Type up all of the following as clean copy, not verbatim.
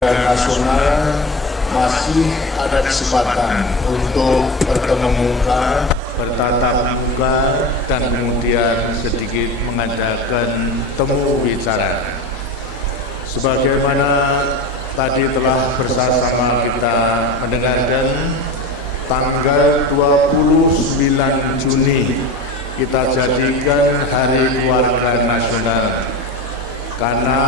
nasional masih ada kesempatan untuk bertemu muka, bertatap muka, dan kemudian sedikit mengadakan temu bicara. Sebagaimana tadi telah bersama kita mendengarkan, tanggal 29 Juni kita jadikan Hari Keluarga Nasional. Karena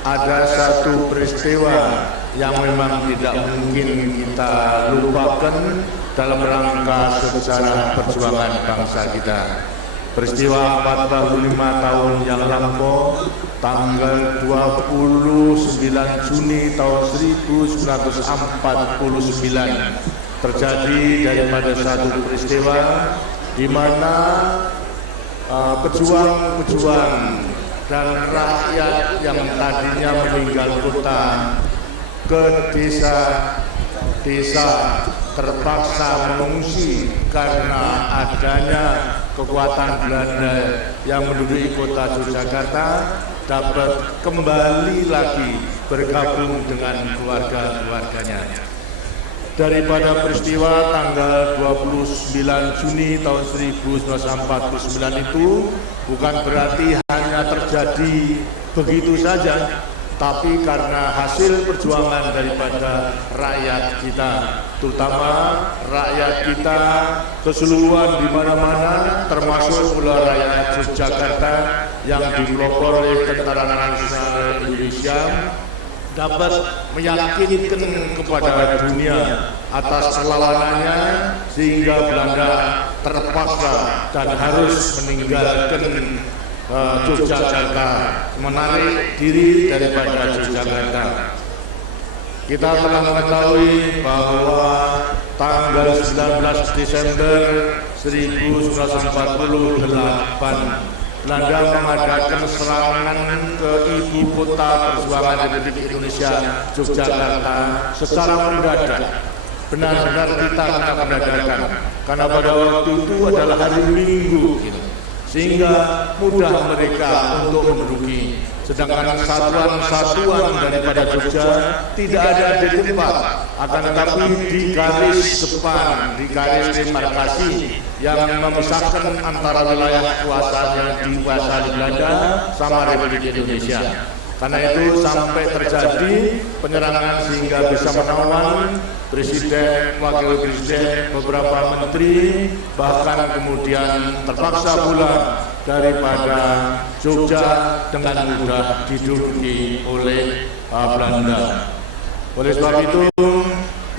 ada satu peristiwa yang memang tidak mungkin kita lupakan dalam rangka sejarah perjuangan bangsa kita. Peristiwa 45 tahun yang lampau, tanggal 29 Juni tahun 1949, terjadi daripada satu peristiwa di mana pejuang-pejuang dan rakyat yang tadinya meninggal kota ke desa-desa terpaksa mengungsi karena adanya kekuatan Belanda yang menduduki kota Yogyakarta, dapat kembali lagi bergabung dengan keluarga-keluarganya. Daripada peristiwa tanggal 29 Juni tahun 1949 itu bukan berarti hanya terjadi begitu saja, tapi karena hasil perjuangan daripada rakyat kita, terutama rakyat kita keseluruhan di mana-mana, termasuk pula rakyat Yogyakarta yang dipelopor oleh Tentara Nasional Indonesia, dapat meyakinkan kepada dunia atas perlawanannya sehingga Belanda terpaksa dan harus meninggalkan Yogyakarta, menarik diri daripada Yogyakarta. Kita telah mengetahui bahwa tanggal 19 Desember 1948 Belanda mengadakan serangan ke ibu kota perjuangan Republik Indonesia, Yogyakarta, secara mendadak. Benar-benar kita kena mendadakan, karena pada waktu itu adalah hari Minggu, sehingga mudah mereka untuk menduduki. Sedangkan satuan-satuan daripada Jogja tidak ada di tempat, akan tetapi di garis depan, di garis demarkasi yang memisahkan antara wilayah kuasanya dikuasai Belanda sama Republik Indonesia. Karena itu sampai terjadi penyerangan sehingga bisa menawan presiden, wakil presiden, beberapa menteri, bahkan kemudian terpaksa pulang daripada Jogja dengan mudah diduduki oleh Belanda. Oleh sebab itu,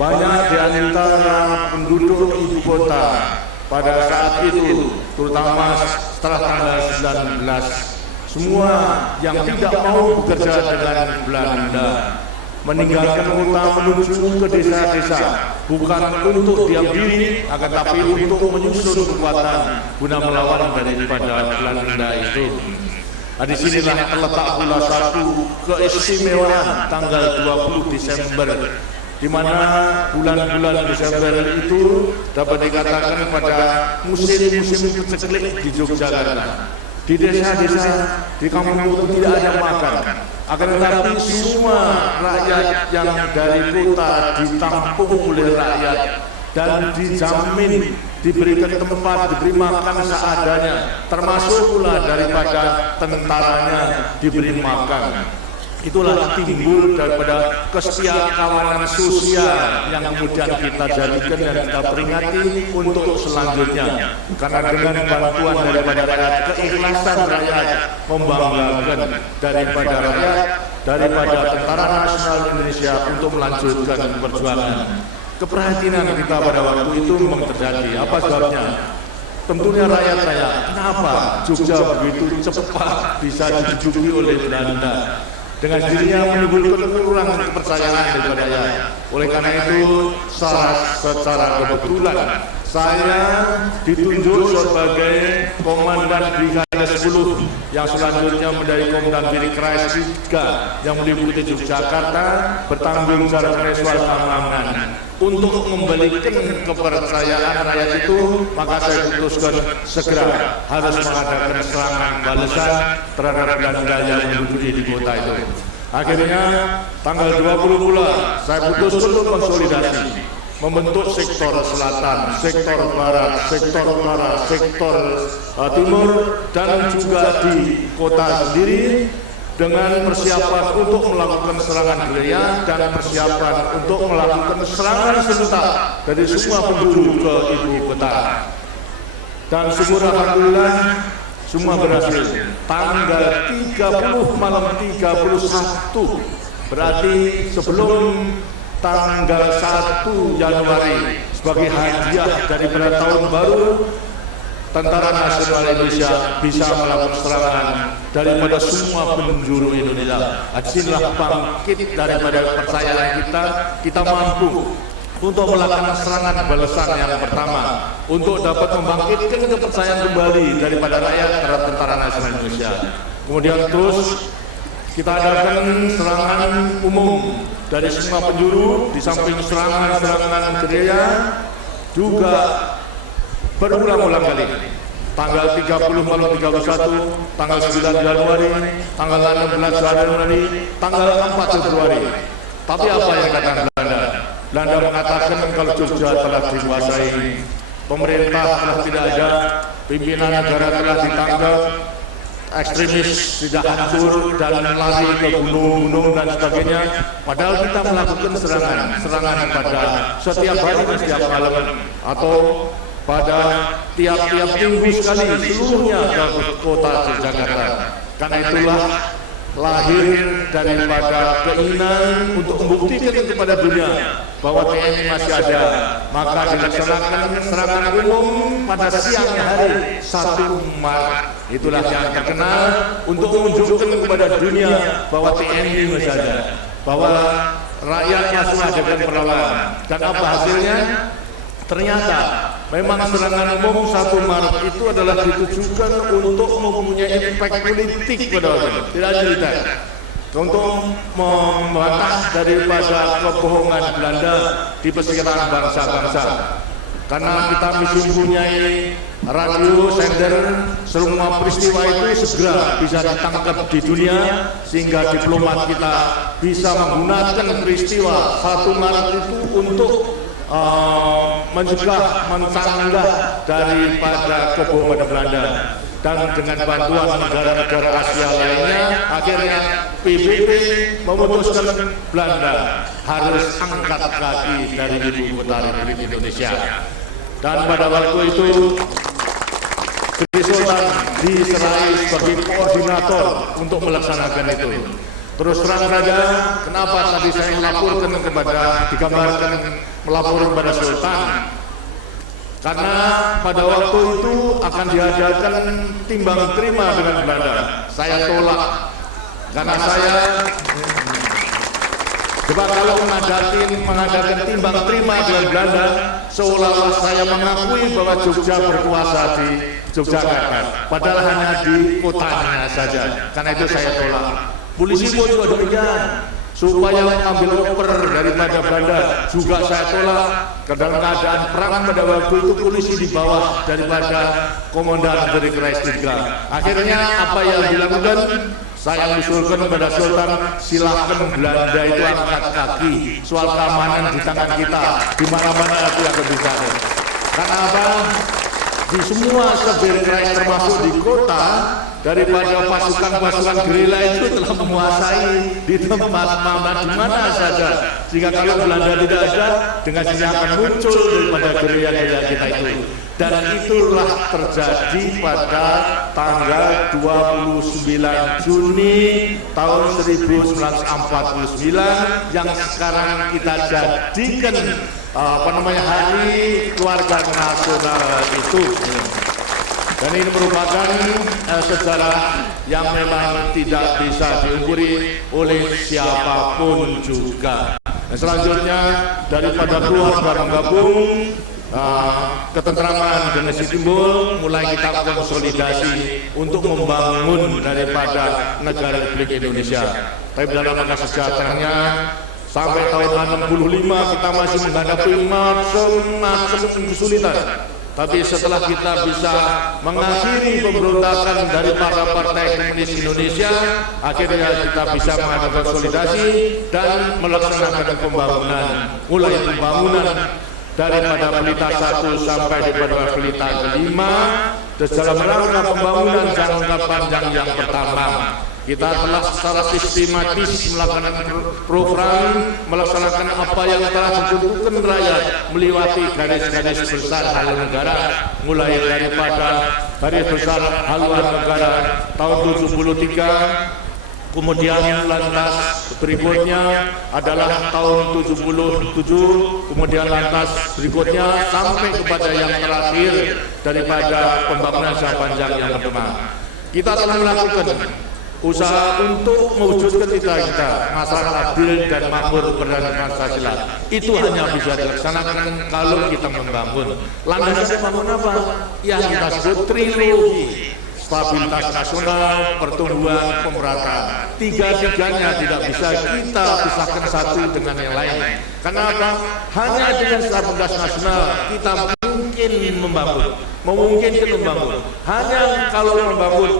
banyak di antara penduduk ibu kota pada saat itu, terutama setelah tanggal 19, semua yang tidak mau bekerja dengan Belanda meninggalkan kota menuju ke desa-desa, bukan untuk diam diri, akan tapi untuk menyusun kekuatan guna melawan daripada Belanda itu. Nah, disinilah terletak pula satu keistimewaan tanggal 20 Desember, di mana bulan-bulan Desember itu dapat dikatakan pada musim-musim peceklik di Yogyakarta. Di desa-desa, di kampung itu tidak ada makan. Akan tetapi semua rakyat yang dari kota ditampung oleh rakyat dan dijamin diberikan tempat, diberi makan seadanya, termasuk pula daripada tentaranya diberi makan. Itulah timbul daripada kesetiakawanan sosial yang kemudian kita jadikan dan kita peringati untuk selanjutnya. Karena dengan bantuan daripada rakyat, keikhlasan rakyat membanggakan daripada rakyat, daripada Tentara Nasional Indonesia untuk melanjutkan perjuangan. Keprihatinan kita pada waktu itu memang terjadi. Apa sebabnya? Tentunya rakyat-rakyat, kenapa Jogja begitu cepat bisa diduduki oleh Belanda? Dengan dirinya menimbulkan kekurangan kepercayaan daripada rakyat. Oleh karena itu, secara kebetulan saya ditunjuk sebagai Komandan Brigade 10 yang selanjutnya menjadi Komandan Birikrais 3 yang meliputi Yogyakarta, bertanggung jawab soal keamanan. Untuk membalikan kepercayaan rakyat itu, maka saya putuskan segera harus mengadakan serangan balasan terhadap Belanda yang menduduki di kota itu. Akhirnya tanggal 20 pula saya putus untuk konsolidasi, membentuk sektor selatan, sektor barat, sektor utara, sektor timur, dan juga di kota sendiri, dengan persiapan untuk melakukan serangan gerilya dan persiapan untuk melakukan serangan serentak dari semua penjuru ke ibu kota. Dan syukur alhamdulillah semua berhasil. Tanggal 30 malam 31, berarti sebelum tanggal 1 Januari, sebagai hadiah daripada tahun baru, Tentara Nasional Indonesia bisa melakukan serangan daripada semua penjuru Indonesia. Disinilah bangkit daripada kepercayaan kita mampu untuk melakukan serangan balasan yang pertama, untuk dapat membangkitkan kepercayaan kembali daripada rakyat terhadap Tentara Nasional Indonesia. Kemudian terus kita adakan serangan umum dari semua penjuru, di samping serangan gerilya juga berulang-ulang kali. Tanggal 30 malam 31, tanggal 9 Januari, tanggal 16 Januari, tanggal 4 Februari. Tapi apa yang kata Belanda? Belanda mengatakan kalau Jogja telah dikuasai, pemerintah telah tidak ada, pimpinan negara telah ditangkap, ekstremis tidak hancur dan lari ke gunung-gunung dan sebagainya. Padahal kita melakukan serangan pada setiap hari dan setiap malam, atau pada tiap-tiap minggu sekali seluruhnya ke kota Jakarta. Karena itulah lahir daripada keinginan untuk membuktikan kepada dunia bahwa TNI masih ada. Maka dilaksanakan serangan umum pada siang hari 1 Maret. Itulah yang terkenal untuk menunjukkan kepada dunia bahwa TNI masih ada, bahwa rakyat masih mengadakan perlawanan. Dan apa hasilnya? Ternyata memang serangan umum 1 Maret itu adalah ditujukan untuk mempunyai impact politik pada waktu itu, tidak cerita, untuk membantah daripada kebohongan Belanda di persekitaran bangsa-bangsa. Karena kita mesti mempunyai radio sender, semua peristiwa itu segera bisa ditangkap di dunia, sehingga diplomat kita bisa menggunakan peristiwa 1 Maret itu untuk mencegah, mencanggah daripada kebohongan Belanda. Dan dengan bantuan negara-negara Asia lainnya, akhirnya PBB memutuskan Belanda harus angkat kaki dari ibu kota Republik Indonesia. Dan pada waktu itu Sri Sultan diserai sebagai koordinator untuk melaksanakan itu. Terus terang saja, kenapa tadi saya melaporkan digambarkan melapor kepada Sultan? Karena pada waktu itu akan diadakan timbang terima dengan Belanda. Saya tolak, karena saya coba kalau mengadakan timbang terima dengan Belanda, seolah-olah saya mengakui bahwa Jogja berkuasa di Yogyakarta, padahal hanya di kotanya saja. Karena itu saya tolak. Polisi pun juga demikian, supaya ambil oper daripada Belanda juga saya tolak. Dalam keadaan perang pada waktu itu polisi di bawah daripada komandan dari Kerais Tiga. Akhirnya apa yang dilakukan? Saya usulkan kepada Sultan, silahkan Belanda itu angkat kaki, soal keamanan di tangan kita, di mana-mana itu yang bisa. Karena apa? Di semua sebir Kerais termasuk di kota, daripada pasukan-pasukan gerilya itu telah menguasai di tempat mana saja, sehingga kalau Belanda tidak ada, dengan sendirinya akan muncul daripada gerilya kita itu. Dan itulah terjadi pada tanggal 29 Juni tahun 1949 yang sekarang kita jadikan hari keluarga nasional itu. Dan ini merupakan sejarah yang memang tidak bisa diungkiri oleh siapapun juga. Dan selanjutnya daripada keluarga menggabung, ketentraman dan timbul, mulai kita konsolidasi untuk membangun daripada negara Republik Indonesia. Tapi dalam rangka sejahteranya, sampai tahun 65 kita masih menghadapi macam-macam kesulitan. Tapi setelah kita bisa mengakhiri pemberontakan dari para partai komunis Indonesia, akhirnya kita bisa mengadakan konsolidasi dan melaksanakan pembangunan. Mulai pembangunan daripada Pelita 1 sampai daripada Pelita kelima, dalam rangka pembangunan jangka panjang yang pertama. Kita telah secara sistematis melakukan program, melaksanakan apa yang telah ditentukan rakyat, melewati garis-garis besar haluan negara, mulai daripada garis besar haluan negara tahun 73, kemudian lantas berikutnya adalah tahun 77, kemudian lantas berikutnya sampai kepada yang terakhir daripada pembangunan jangka panjang yang pertama. Kita telah melakukan usaha untuk mewujudkan cita-cita masyarakat adil dan makmur berdasarkan Pancasila. Itu hanya bisa dilaksanakan kalau kita membangun. Landasan membangun apa? Yang kita sebut trilogi: stabilitas nasional, pertumbuhan, pemerataan. Tiga-tiganya tidak bisa kita pisahkan satu dengan yang lain. Kenapa? Hanya dengan stabilitas nasional kita mungkin memungkinkan membangun. Hanya kalau membangun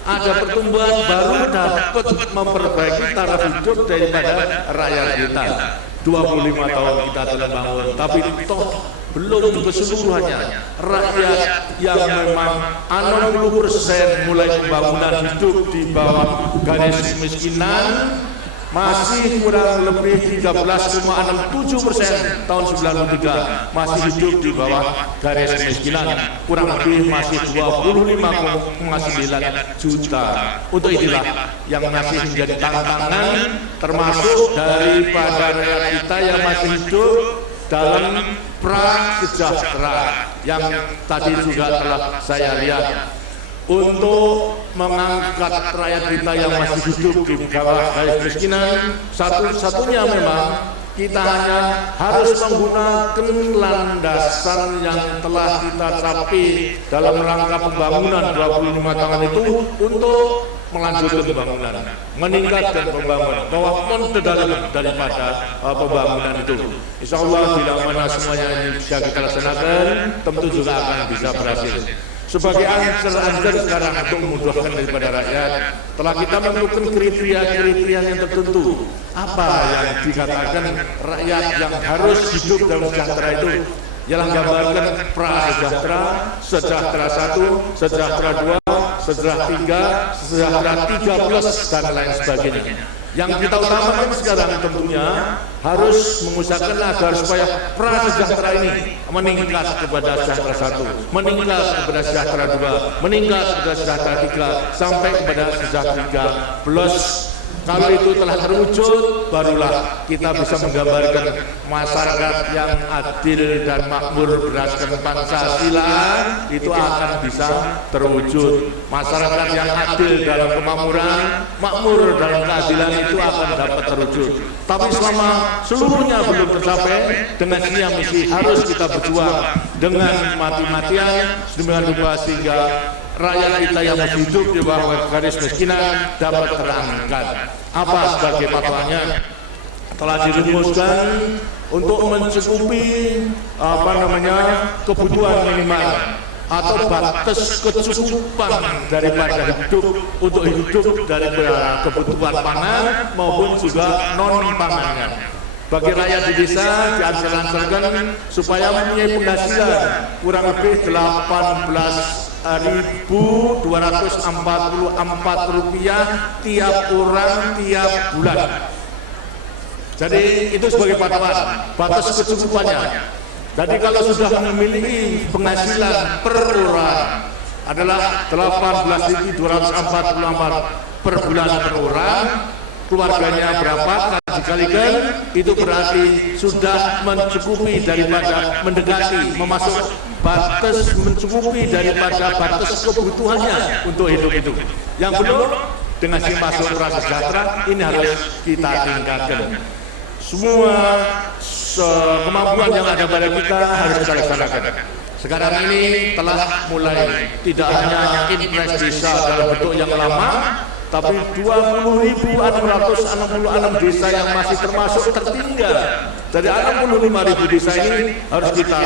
ada pertumbuhan baru dapat memperbaiki taraf hidup daripada rakyat kita. 25 tahun kita telah bangun, tapi toh belum keseluruhannya rakyat yang memang 60% mulai pembangunan hidup di bawah garis kemiskinan, masih kurang lebih 13,67% tahun 93 masih hidup di bawah garis kemiskinan, kurang lebih masih 25,9 juta. Untuk inilah yang masih menjadi tantangan, termasuk daripada rakyat kita yang masih hidup dalam prasejahtera yang tadi juga telah saya lihat. Untuk mengangkat rakyat kita yang masih hidup di bawah garis kemiskinan, satu-satunya memang kita hanya harus menggunakan landasan yang telah kita capai dalam rangka pembangunan 25 tahun itu untuk melanjutkan pembangunan, meningkatkan pembangunan, bahwa dalam daripada pembangunan itu. Insya Allah bila mana semuanya ini bisa kita laksanakan, tentu juga akan bisa berhasil. Sebagai ansur sekarang untuk memudahkan daripada rakyat, telah kita menentukan kriteria-kriteria yang tertentu. Apa yang dikatakan rakyat yang harus hidup dalam sejahtera itu? Yang gambarkan prasejahtera, sejahtera 1, sejahtera 2, sejahtera 3, sejahtera 3+ dan lain sebagainya. Yang kita utamakan sekarang tentunya harus mengusahakan agar supaya prasejahtera ini meningkat kepada sejahtera 1, meningkat kepada sejahtera 2, meningkat kepada sejahtera 3, sampai kepada sejahtera 3+. Kalau itu telah terwujud, barulah kita bisa menggambarkan masyarakat yang adil dan makmur berdasarkan Pancasila itu akan bisa terwujud. Masyarakat yang adil dalam kemakmuran, makmur dalam keadilan itu akan dapat terwujud. Tapi selama seluruhnya belum tercapai, dengan ini yang mesti harus kita berjuang dengan mati-matian sedemikian rupa sehingga rakyat kita yang masih hidup di bawah garis kemiskinan dapat terangkat. Apa sebagai patokannya? Telah dirumuskan untuk mencukupi kebutuhan minimal atau batas kecukupan daripada hidup untuk hidup dari kebutuhan pangan maupun juga non pangannya. Bagi rakyat di desa diancur-ancurkan supaya mempunyai penghasilan kurang lebih 18.244 rupiah tiap orang tiap bulan. Jadi itu sebagai patokan batas kecukupannya. Jadi kalau sudah memiliki penghasilan per orang adalah 18.244 per bulan per orang, keluarganya berapa dikalikan, itu berarti sudah mencukupi daripada mendekati memasuk batas mencukupi daripada batas kebutuhannya untuk hidup itu. Yang belum dengan si masuk prasejahtera ini harus kita tingkatkan. Semua kemampuan yang ada pada kita harus kita laksanakan. Sekarang ini telah mulai tidak hanya impres desa dalam bentuk yang lama, tapi 20.666 desa yang masih termasuk tertinggal. Dari 65.000 desa ini harus kita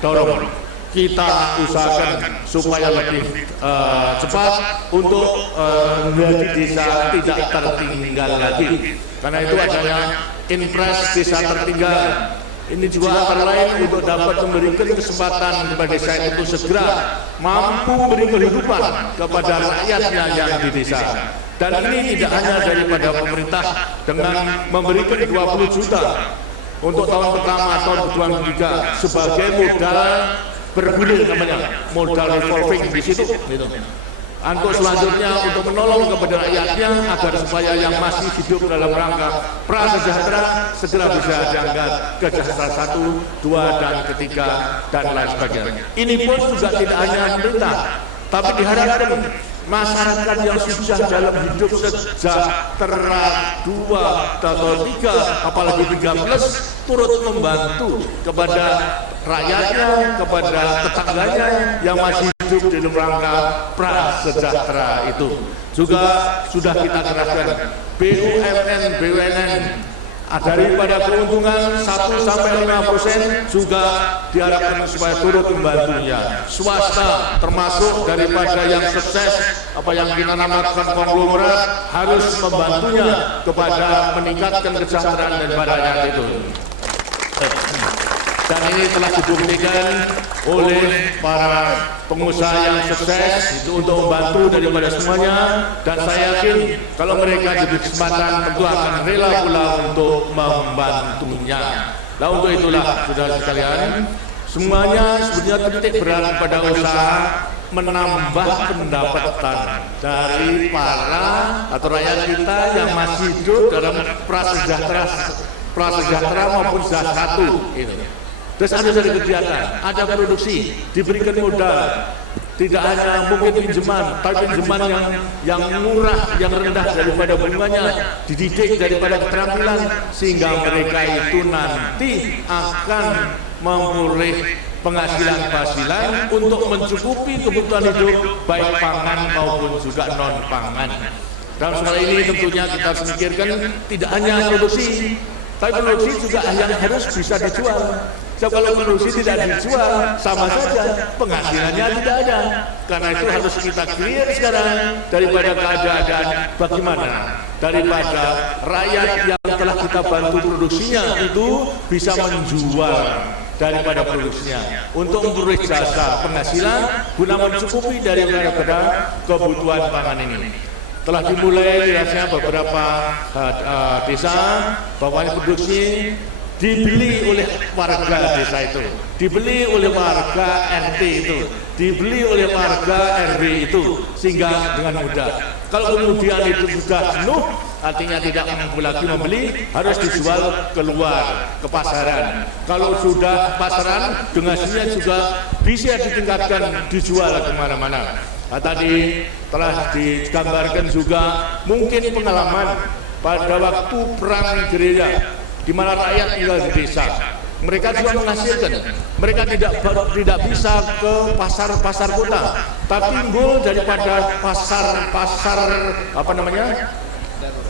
dorong. Kita usahakan supaya lebih cepat untuk menjadi desa tidak tertinggal lagi. Karena itu adanya Impres Desa Tertinggal. Ini juga antara lain untuk dapat memberikan kesempatan kepada desa itu segera mampu memberi kehidupan kepada rakyatnya yang di desa. Dan ini tidak hanya daripada pemerintah dengan memberikan 20 juta untuk tahun pertama atau tahun ketiga sebagai modal bergulir namanya, modal revolving di situ. Gitu. Untuk selanjutnya untuk menolong kepada rakyatnya agar supaya yang masih hidup dalam rangka prasejahtera segera bisa diangkat ke sejahtera 1, 2, dan ketiga dan lain sebagainya. Ini pun juga tidak hanya pemerintah, tapi diharapkan masyarakat yang sudah dalam hidup sejahtera 2 atau 3 apalagi 3 plus turut membantu kepada rakyatnya, kepada tetangganya yang masih hidup di dalam rangka prasejahtera itu. Juga sudah kita kerahkan BUMN, BUMN daripada keuntungan 1-5% juga diharapkan supaya turut membantunya. Swasta termasuk daripada yang sukses apa yang kita namakan konglomerat harus membantunya kepada meningkatkan kesejahteraan daripada rakyat itu. Dan ini telah dibuktikan oleh para pengusaha yang sukses itu untuk membantu daripada semuanya, dan saya yakin kalau mereka diberi kesempatan tentu akan rela pula untuk membantunya. Nah, untuk itulah saudara sekalian, semuanya sebetulnya titik berat pada usaha menambah pendapatan dari para atau rakyat kita yang masih hidup dalam prasejahtera maupun sejahtera 1 itu. Terus ada dari kegiatan, ada produksi, diberikan modal, tidak hanya mungkin pinjaman, tapi pinjaman yang murah, yang rendah daripada bunganya, dididik daripada keterampilan, sehingga mereka itu nanti akan memperoleh penghasilan untuk mencukupi kebutuhan hidup baik pangan maupun juga non pangan. Dalam soal ini tentunya kita harus memikirkan tidak hanya produksi, tapi produksi juga yang harus bisa dijual. So, kalau produksi tidak dijual, sama saja penghasilannya tidak ada. Karena itu harus kita clear sekarang daripada keadaan bagaimana daripada rakyat yang telah kita bantu produksinya itu bisa menjual daripada produksinya untuk memperoleh jasa penghasilan guna mencukupi daripada kebutuhan pangan ini. Telah dimulai rasanya beberapa desa bahwa produksi dibeli oleh warga desa itu, dibeli oleh warga RT itu, dibeli oleh warga RW itu, sehingga dengan mudah. Kalau kemudian itu sudah penuh, artinya tidak mampu lagi membeli, harus dijual keluar ke pasaran. Kalau sudah pasaran, donasinya juga bisa ditingkatkan, dijual kemana-mana. Nah, tadi telah digambarkan juga mungkin pengalaman pada waktu perang gerilya, di mana rakyat tinggal di desa, mereka juga menghasilkan. Mereka tidak bisa ke pasar kota, tapi timbul daripada pasar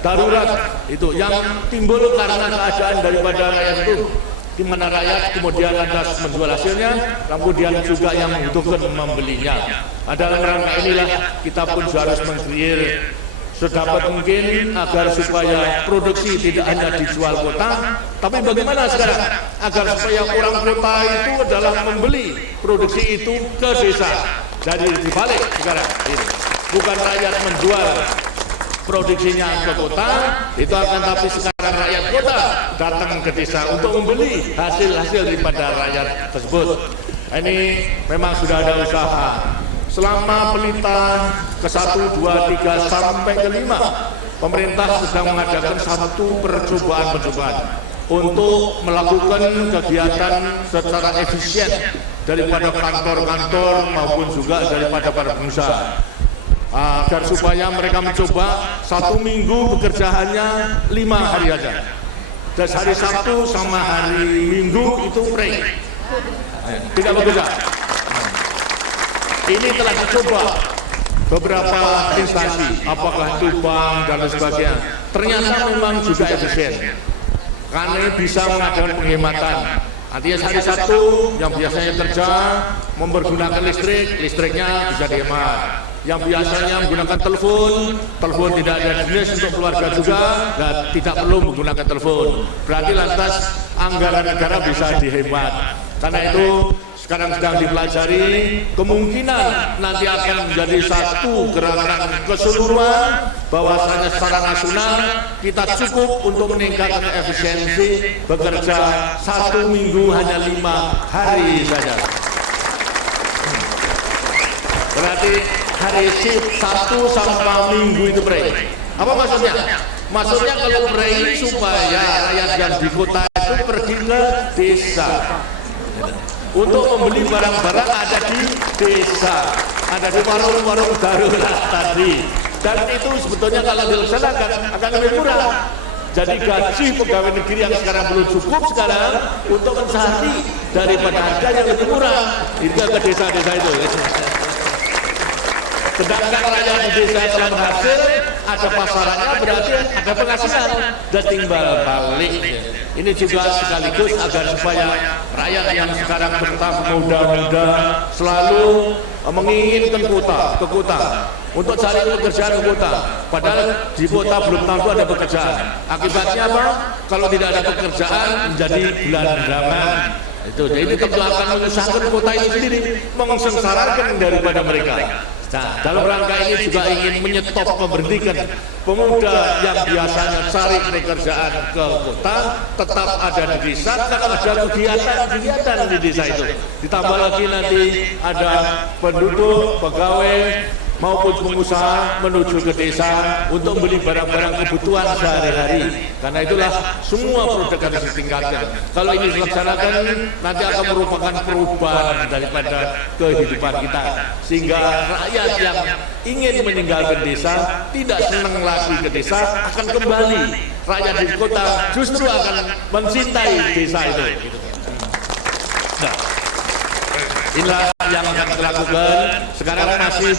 darurat itu yang timbul karena keadaan daripada rakyat itu, di mana rakyat kemudian lantas menjual hasilnya, kemudian juga yang membutuhkan membelinya. Dalam rangka inilah kita pun harus meng-create sedapat mungkin agar supaya produksi tidak hanya dijual kota, tapi bagaimana sekarang agar supaya orang kota itu adalah membeli produksi itu ke desa. Jadi dibalik sekarang ini, bukan rakyat menjual produksinya ke kota, itu akan tapi sekarang rakyat kota datang ke desa untuk membeli hasil-hasil daripada rakyat tersebut. Ini memang sudah ada usaha. Selama pelita ke-1, 2, 3 sampai ke-5, pemerintah sedang mengadakan satu percobaan untuk melakukan kegiatan secara efisien daripada kantor-kantor maupun juga daripada para pengusaha, agar supaya mereka mencoba 1 minggu bekerja hanya 5 hari saja. Dan hari Sabtu sama hari Minggu itu break, tidak bekerja. Ini telah dicoba beberapa instansi, apakah itu bank dan lain sebagainya. Ternyata memang juga efisien, karena bisa mengadakan penghematan. Artinya hari Sabtu yang biasanya kerja mempergunakan listrik, listriknya bisa dihemat. Yang biasanya menggunakan telepon tidak ada dinas untuk keluarga juga, dan tidak perlu menggunakan telepon. Berarti lantas anggaran negara bisa dihemat. Karena itu sekarang sedang dipelajari, kemungkinan nanti akan menjadi satu gerakan keseluruhan bahwasanya secara nasional kita cukup untuk meningkatkan efisiensi bekerja 1 minggu hanya 5 hari saja. Berarti hari shift 1 sampai minggu itu break. Apa maksudnya? Maksudnya kalau break supaya rakyat yang di kota itu pergi ke desa untuk membeli barang-barang ada di desa, ada di warung-warung darurat tadi. Dan itu sebetulnya kalau dilaksanakan akan lebih murah. Jadi gaji pegawai negeri yang sekarang belum cukup sekarang untuk mencari daripada harga yang lebih murah itu ke desa-desa itu. Sedangkan rakyat di desa telah berhasil, ada pasarannya, berarti ada penghasilan dan timbal balik. Ini juga sekaligus agar supaya rakyat yang sekarang terutama muda-muda selalu menginginkan ke kota untuk cari pekerjaan ke kota. Padahal di kota belum tentu ada pekerjaan. Akibatnya apa? Kalau tidak ada pekerjaan menjadi gelandangan. Itu jadi tentu akan menyusahkan kota ini sendiri, mengsengsarakan daripada mereka. Nah, dalam rangka ini juga ingin menyetop, memberhentikan pemuda yang biasanya cari pekerjaan ke kota tetap ada di desa, karena ada kegiatan di desa itu. Ditambah lagi nanti ada penduduk, pegawai maupun pengusaha menuju ke desa untuk membeli barang-barang kebutuhan sehari-hari. Karena itulah semua produk harus ditingkatkan. Kalau ini dilaksanakan nanti akan merupakan perubahan daripada kehidupan kita, sehingga rakyat yang ingin meninggalkan desa tidak senang lagi ke desa, akan kembali. Rakyat di kota justru akan mencintai desa itu. Nah, inilah yang akan kita lakukan. Sekarang masih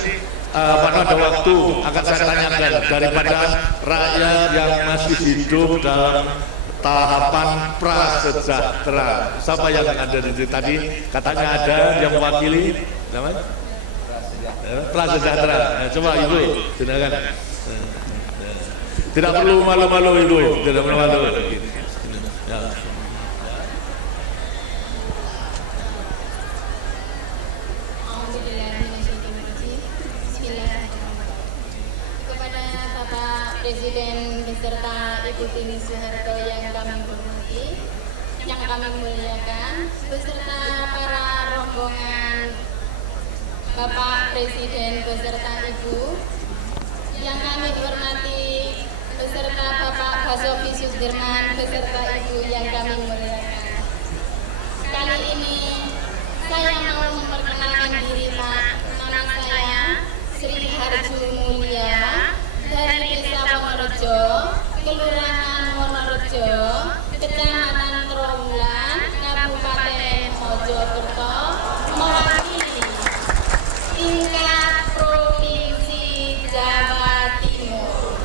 pada waktu akan saya tanyakan daripada rakyat yang masih hidup dalam tahapan prasejahtera. Siapa yang ada di sini tadi? Katanya ada yang mewakili namanya prasejahtera. Coba Ibu, silakan. Tidak perlu malu-malu Ibu, tidak perlu malu. Ya. Presiden beserta Ibu Tini Soeharto yang kami hormati, yang kami muliakan, beserta para rombongan Bapak Presiden beserta Ibu, yang kami hormati, beserta Bapak Basuki Sudirman beserta Ibu yang kami muliakan. Kali ini saya mau memperkenalkan diri Pak. Nama saya Sri Harju Mulia dari Desa Wonorejo, Kelurahan Wonorejo, Kecamatan Trawulan, Kabupaten Mojokerto, mewakili tingkat Provinsi Jawa Timur.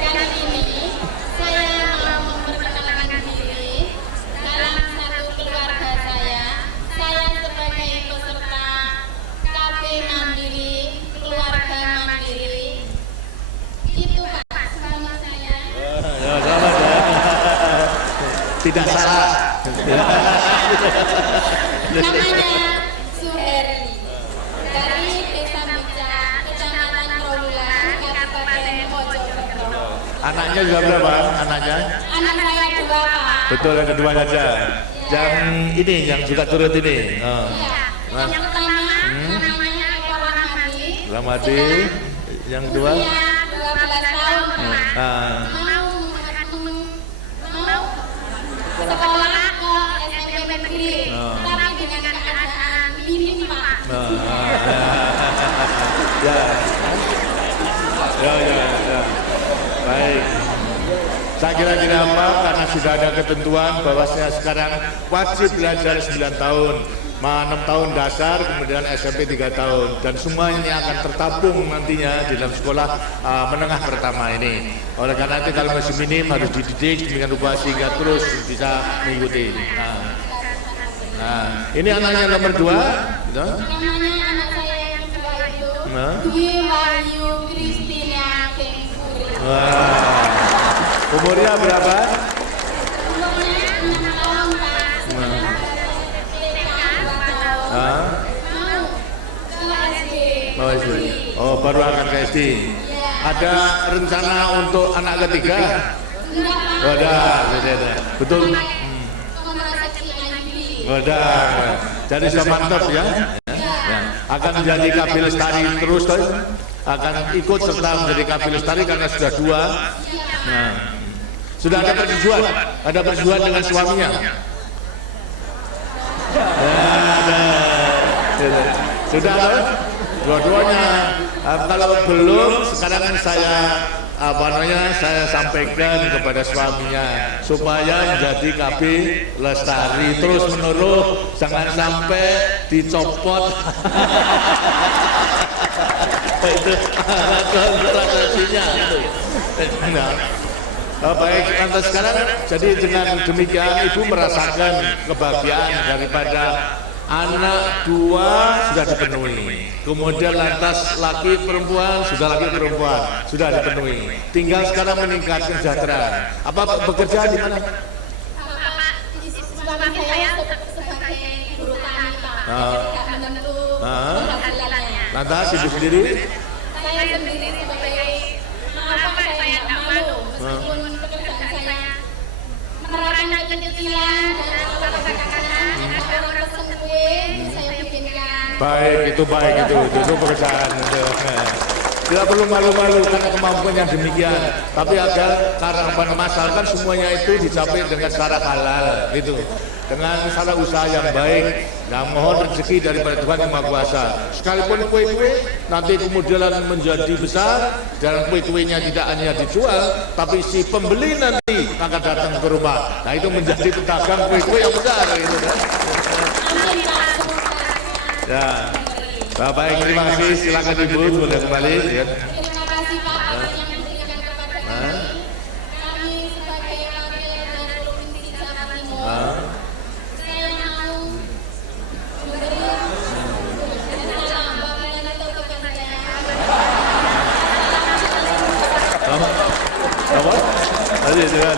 Kali ini saya mau memperkenalkan diri dalam satu keluarga saya sebagai peserta KB Mandiri, keluarga mandiri. Itu Pak, sama saya. Ya, selamat ya. Tidak salah. Namanya Suheri dari Desa Meja, Kecamatan Trawulan, Kabupaten Mojokerto. Anaknya juga berapa? Anaknya? Anak saya 2 Pak. Betul, ada 2 saja. Yang ini, yang juga turut ini. Oh. Iya. Yang pertama namanya Ramadi. Yang kedua? Usia 12 tahun Pak. Mau sekolah ke SMP negeri, tapi dengan keadaan minim Pak. Ya. Baik. Saya kira-kira apa? Karena sudah ada ketentuan bahwasanya sekarang wajib belajar 9 tahun. 6 tahun dasar, kemudian SMP 3 tahun, dan semua ini akan tertabung nantinya di dalam sekolah menengah pertama ini. Oleh karena itu kalau masih minim harus dididik dengan rupa sehingga terus bisa mengikuti. Nah, ini anaknya nomor 2. Gitu. Namanya anak saya yang kedua itu Dwi Wahyu Kristina Kengkuri. Wah. Umurnya berapa? Umurnya 6 tahun Pak. Mau ke SD. Oh, baru akan ke SD. Ada rencana untuk anak ketiga? Enggak. Betul. Jadi sudah mantap ya. Akan menjadi KB Lestari terus toh. Akan ikut serta menjadi KB Lestari karena sudah 2. Nah, sudah ada persetujuan dengan suaminya. Sudah loh, dua-duanya. Kalau belum, sekarang saya saya sampaikan kepada suaminya supaya menjadi KB Lestari terus menerus, jangan sampai dicopot. Itu konsentrasinya. Baik, lantas sekarang jadi dengan demikian ibu merasakan kebahagiaan daripada anak 2 sudah dipenuhi, kemudian lantas laki perempuan sudah dipenuhi, tinggal sekarang meningkatkan kesejahteraan. Apa bekerja di mana? Suami saya sebagai guru tani Pak, tidak menentu penghasilannya. Lantas ibu sendiri? Saya sendiri sebagai saya tidak malu meskipun pekerjaan saya menerangkan kecicilan dan kadang-kadang orang pesen kue saya bikinkan. Baik itu pekerjaan. Tidak perlu malu-malu karena kemampuan yang demikian, tapi agar karena masalahkan semuanya itu dicapai dengan cara halal gitu, dengan cara usaha yang baik. Nah, mohon rezeki daripada Tuhan Yang Maha Kuasa. Sekalipun kue-kue nanti kemudian menjadi besar dan kue-kuenya tidak hanya dijual, tapi si pembeli nanti akan datang ke rumah. Nah, itu menjadi pedagang kue-kue yang besar gitu kan. Ya. Baik, terima kasih. Silakan Ibu, boleh kembali. Ya. Terima kasih Pak atas yang diberikan kepada kami. Kami sebagai wakil dari Provinsi Jawa Timur, saya mau memberi salam Bapak dan Ibu kepada Apa? Tadi jalan.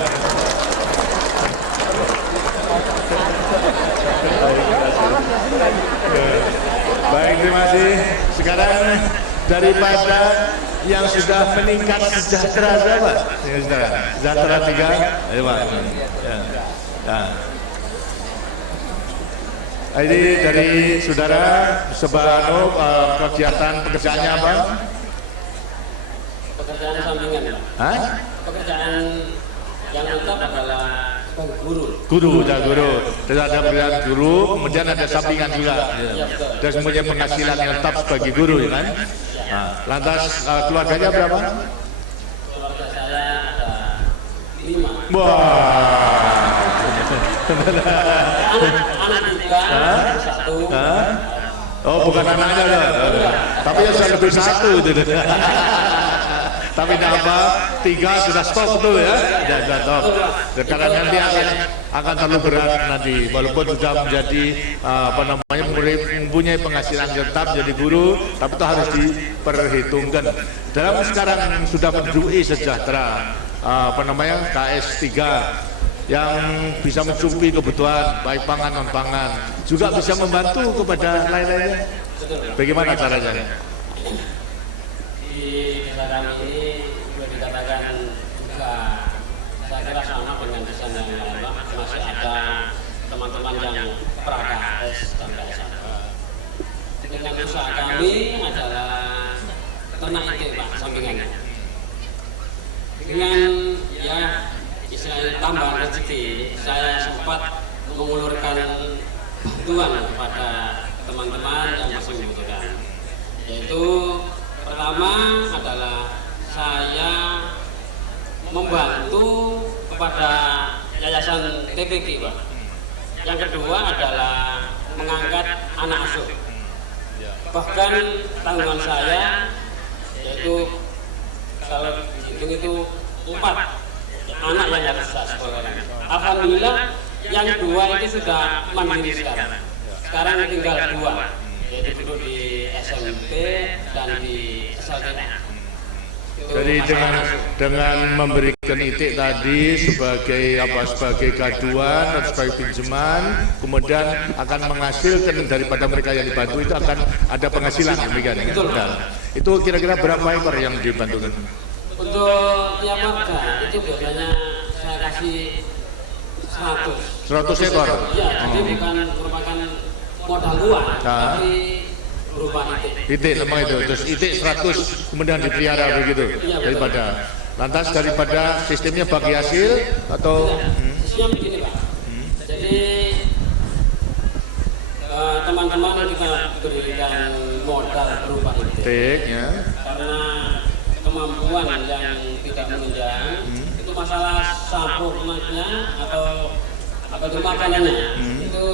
Baik, terima kasih. Sekarang daripada yang sudah meningkat sejahtera berapa? Sejahtera 3. Ayo Pak. Ya. Ini dari saudara Sebano, kegiatan pekerjaannya apa? Pekerjaan sampingan. Hah? Pekerjaan yang tetap adalah guru. Guru. Terus ada pekerjaan guru, kemudian ada sampingan juga. Dan semuanya penghasilan yang tetap sebagai guru, ya kan? Nah, lantas keluarganya berapa? Keluarga saya ada 5. Wah. Anak juga 1. Oh, bukan anaknya loh. Tapi ya sudah lebih 1. Tapi tidak apa, 3 sudah stop tuh ya, sudah stop. Karena nanti akan terlalu berat nanti, walaupun sudah menjadi mempunyai penghasilan tetap jadi guru, tapi itu harus diperhitungkan. Dalam sekarang sudah menduduki sejahtera, KS 3 yang bisa mencukupi kebutuhan baik pangan non pangan, juga bisa membantu kepada lain-lainnya. Bagaimana caranya? Di desa kami ini sudah dikatakan juga saya kira sama dengan desa yang lain, masih ada teman-teman yang pra-KS dan KS. Dengan usaha kami adalah ternak itik Pak, sampingannya. Dengan ya istilahnya tambahan rezeki, saya sempat mengulurkan bantuan kepada teman-teman yang masih membutuhkan, yaitu pertama adalah saya membantu kepada Yayasan TPG Pak. Yang kedua adalah mengangkat anak asuh. Bahkan tanggungan saya yaitu kalau dihitung itu 4 anak yang harus saya sekolahkan. Alhamdulillah yang 2 itu sudah mandiri sekarang. Sekarang tinggal 2, yaitu duduk di SMP dan di SLTA. Jadi dengan memberikan itik tadi sebagai gaduan atau sebagai pinjaman, kemudian akan menghasilkan daripada mereka yang dibantu itu akan ada penghasilan, demikian. Nah, itu kira-kira berapa ekor yang dibantu? Untuk tiap warga itu biasanya saya kasih 100 ekor. Ya, jadi bukan merupakan modal uang, tapi berupa itik memang itu, terus itik 100 kemudian dipelihara begitu daripada lantas daripada sistemnya bagi hasil atau sistemnya begini Pak. Jadi teman-teman kita berikan modal berupa itik ya. Karena kemampuan yang tidak menunjang itu masalah sampurnya atau makanannya itu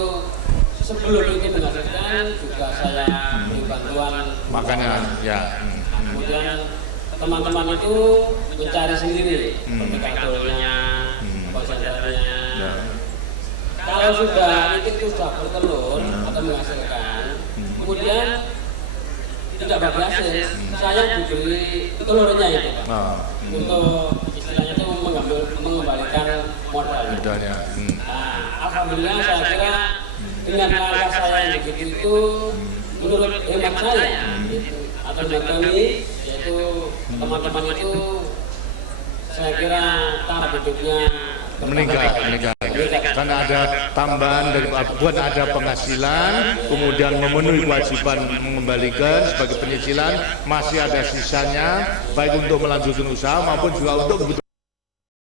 sebelum itu menghasilkan juga saya beri bantuan makanan ya. Kemudian teman-teman itu mencari sendiri bekatulnya, konsentrasinya. Kalau sudah itu sudah bertelur atau menghasilkan, kemudian tidak bagi hasil, saya diberi telurnya itu Pak. Untuk istilahnya itu mengembalikan modalnya. Alhamdulillah saya kira dengan langkah saya yang begitu itu menurut hemat saya atau hemat kami yaitu teman-teman itu saya kira taraf hidupnya meningkat karena ada tambahan dari ada penghasilan, kemudian memenuhi kewajiban mengembalikan sebagai penyicilan, masih ada sisanya baik untuk melanjutkan usaha maupun juga untuk kebutuhan